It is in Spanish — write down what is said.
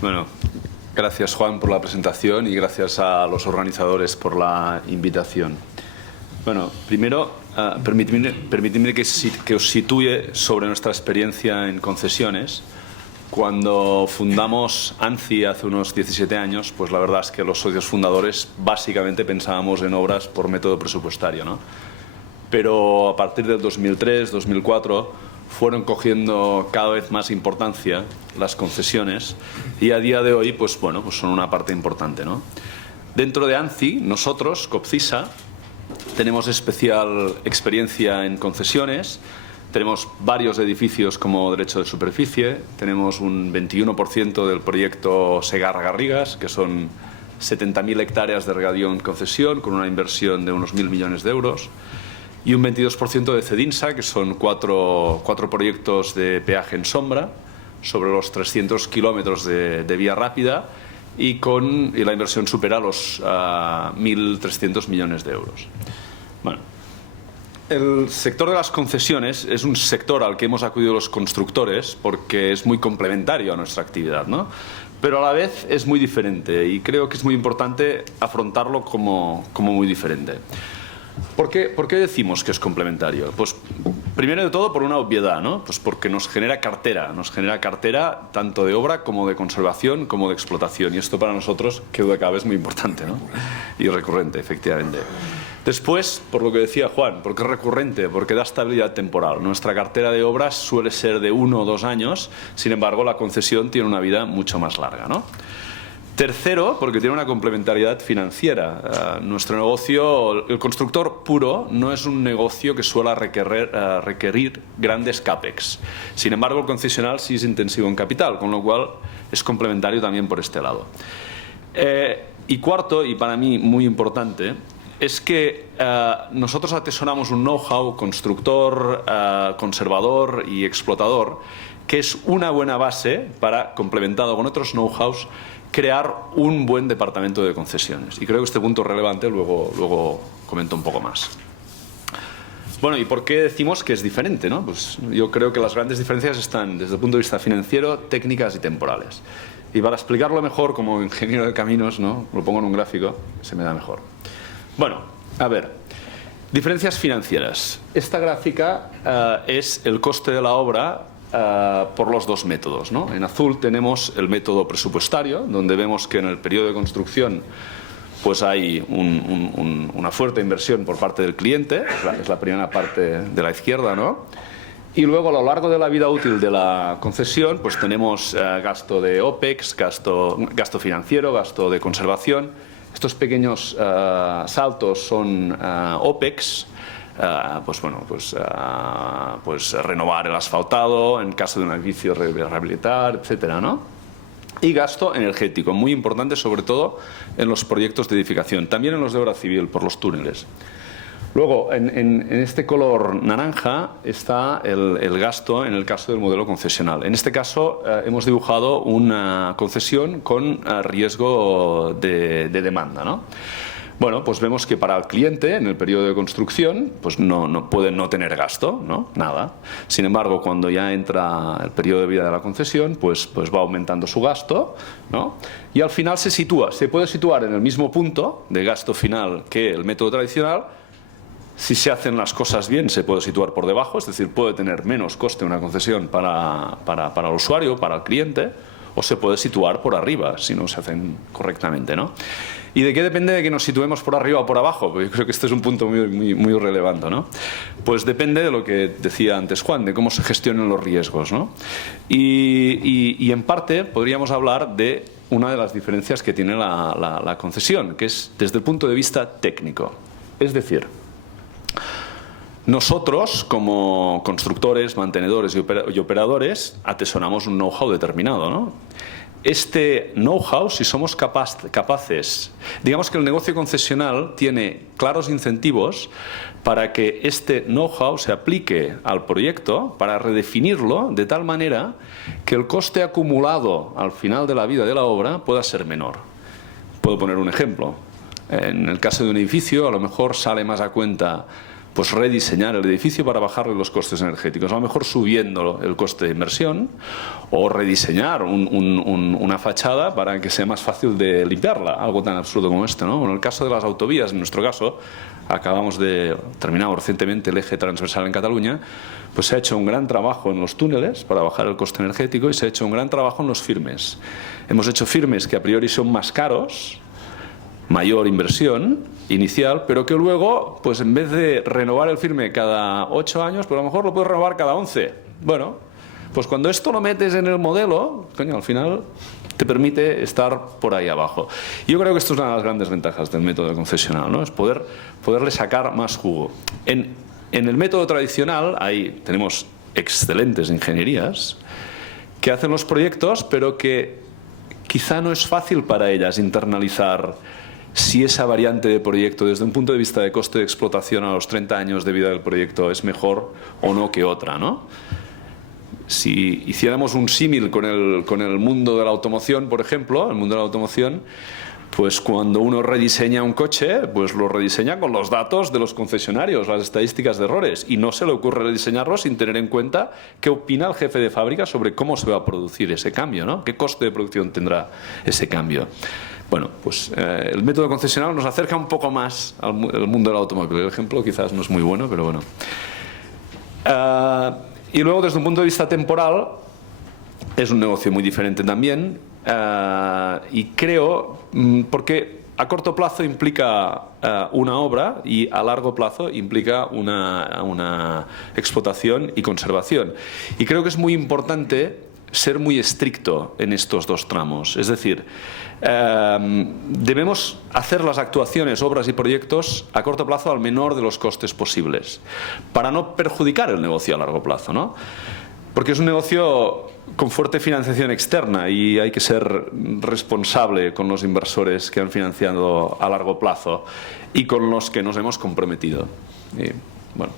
Bueno, gracias Juan por la presentación y gracias a los organizadores por la invitación. Bueno, primero, permitidme que os sitúe sobre nuestra experiencia en concesiones. Cuando fundamos ANCI hace unos 17 años, pues la verdad es que los socios fundadores básicamente pensábamos en obras por método presupuestario, ¿no? Pero a partir del 2003, 2004, fueron cogiendo cada vez más importancia las concesiones y a día de hoy, pues bueno, pues son una parte importante, ¿no? Dentro de ANCI, nosotros, Copcisa, tenemos especial experiencia en concesiones. Tenemos varios edificios como derecho de superficie, tenemos un 21% del proyecto Segarra-Garrigues, que son 70.000 hectáreas de regadío en concesión, con una inversión de unos 1.000 millones de euros, y un 22% de Cedinsa, que son cuatro proyectos de peaje en sombra, sobre los 300 kilómetros de vía rápida, y la inversión supera los 1.300 millones de euros. Bueno, el sector de las concesiones es un sector al que hemos acudido los constructores porque es muy complementario a nuestra actividad, ¿no? Pero a la vez es muy diferente y creo que es muy importante afrontarlo como muy diferente. ¿Por qué decimos que es complementario? Pues primero de todo por una obviedad, ¿no? Pues porque nos genera cartera tanto de obra como de conservación como de explotación, y esto para nosotros, que duda cabe, es muy importante, ¿no? Y recurrente, efectivamente. Después, por lo que decía Juan, porque es recurrente, porque da estabilidad temporal. Nuestra cartera de obras suele ser de 1 o 2 años, sin embargo la concesión tiene una vida mucho más larga, ¿no? Tercero, porque tiene una complementariedad financiera. Nuestro negocio, el constructor puro, no es un negocio que suele requerir grandes CAPEX. Sin embargo, el concesional sí es intensivo en capital, con lo cual es complementario también por este lado. Y cuarto, y para mí muy importante, es que nosotros atesoramos un know-how constructor, conservador y explotador, que es una buena base para, complementado con otros know-hows, crear un buen departamento de concesiones. Y creo que este punto es relevante, luego comento un poco más. Bueno, ¿y por qué decimos que es diferente, no? Pues yo creo que las grandes diferencias están desde el punto de vista financiero, técnicas y temporales. Y para explicarlo mejor, como ingeniero de caminos, ¿no? Lo pongo en un gráfico, se me da mejor. Bueno, a ver, diferencias financieras. Esta gráfica es el coste de la obra por los dos métodos, ¿no? En azul tenemos el método presupuestario, donde vemos que en el periodo de construcción pues hay una fuerte inversión por parte del cliente, es la primera parte de la izquierda, ¿no? Y luego a lo largo de la vida útil de la concesión pues tenemos gasto de OPEX, gasto financiero, gasto de conservación. Estos pequeños saltos son OPEX. Pues renovar el asfaltado, en caso de un edificio rehabilitar, etcétera, ¿no? Y gasto energético, muy importante sobre todo en los proyectos de edificación, también en los de obra civil, por los túneles. Luego, en este color naranja está el gasto en el caso del modelo concesional. En este caso hemos dibujado una concesión con riesgo de demanda, ¿no? Bueno, pues vemos que para el cliente, en el periodo de construcción, pues no puede no tener gasto, ¿no? Nada. Sin embargo, cuando ya entra el periodo de vida de la concesión, pues va aumentando su gasto, ¿no? Y al final se puede situar en el mismo punto de gasto final que el método tradicional. Si se hacen las cosas bien, se puede situar por debajo, es decir, puede tener menos coste una concesión para el usuario, para el cliente, o se puede situar por arriba, si no se hacen correctamente, ¿no? ¿Y de qué depende de que nos situemos por arriba o por abajo? Porque yo creo que este es un punto muy relevante, ¿no? Pues depende de lo que decía antes Juan, de cómo se gestionan los riesgos, ¿no? Y en parte podríamos hablar de una de las diferencias que tiene la concesión, que es desde el punto de vista técnico. Es decir, nosotros, como constructores, mantenedores y operadores, atesoramos un know-how determinado, ¿no? Este know-how, si somos capaces, digamos que el negocio concesional tiene claros incentivos para que este know-how se aplique al proyecto, para redefinirlo de tal manera que el coste acumulado al final de la vida de la obra pueda ser menor. Puedo poner un ejemplo. En el caso de un edificio, a lo mejor sale más a cuenta pues rediseñar el edificio para bajarle los costes energéticos, a lo mejor subiendo el coste de inversión, o rediseñar una fachada para que sea más fácil de limpiarla, algo tan absurdo como esto, ¿no? En el caso de las autovías, en nuestro caso, terminamos recientemente el eje transversal en Cataluña, pues se ha hecho un gran trabajo en los túneles para bajar el coste energético y se ha hecho un gran trabajo en los firmes. Hemos hecho firmes que a priori son más caros, mayor inversión inicial, pero que luego, pues en vez de renovar el firme cada 8 años, pues a lo mejor lo puedes renovar cada 11. Bueno, pues cuando esto lo metes en el modelo, coño, al final te permite estar por ahí abajo. Yo creo que esto es una de las grandes ventajas del método concesional, ¿no? Es poderle sacar más jugo. En el método tradicional ahí tenemos excelentes ingenierías que hacen los proyectos, pero que quizá no es fácil para ellas internalizar si esa variante de proyecto desde un punto de vista de coste de explotación a los 30 años de vida del proyecto es mejor o no que otra, ¿no? Si hiciéramos un símil con el mundo de la automoción, por ejemplo, el mundo de la automoción, pues cuando uno rediseña un coche, pues lo rediseña con los datos de los concesionarios, las estadísticas de errores, y no se le ocurre rediseñarlo sin tener en cuenta qué opina el jefe de fábrica sobre cómo se va a producir ese cambio, ¿no? ¿Qué coste de producción tendrá ese cambio? Bueno, pues el método concesional nos acerca un poco más al mundo del automóvil. El ejemplo quizás no es muy bueno, pero bueno. Y luego, desde un punto de vista temporal, es un negocio muy diferente también. Y creo, porque a corto plazo implica una obra y a largo plazo implica una explotación y conservación. Y creo que es muy importante ser muy estricto en estos dos tramos. Es decir, debemos hacer las actuaciones, obras y proyectos a corto plazo al menor de los costes posibles, para no perjudicar el negocio a largo plazo, ¿no? Porque es un negocio con fuerte financiación externa y hay que ser responsable con los inversores que han financiado a largo plazo y con los que nos hemos comprometido. Y, bueno.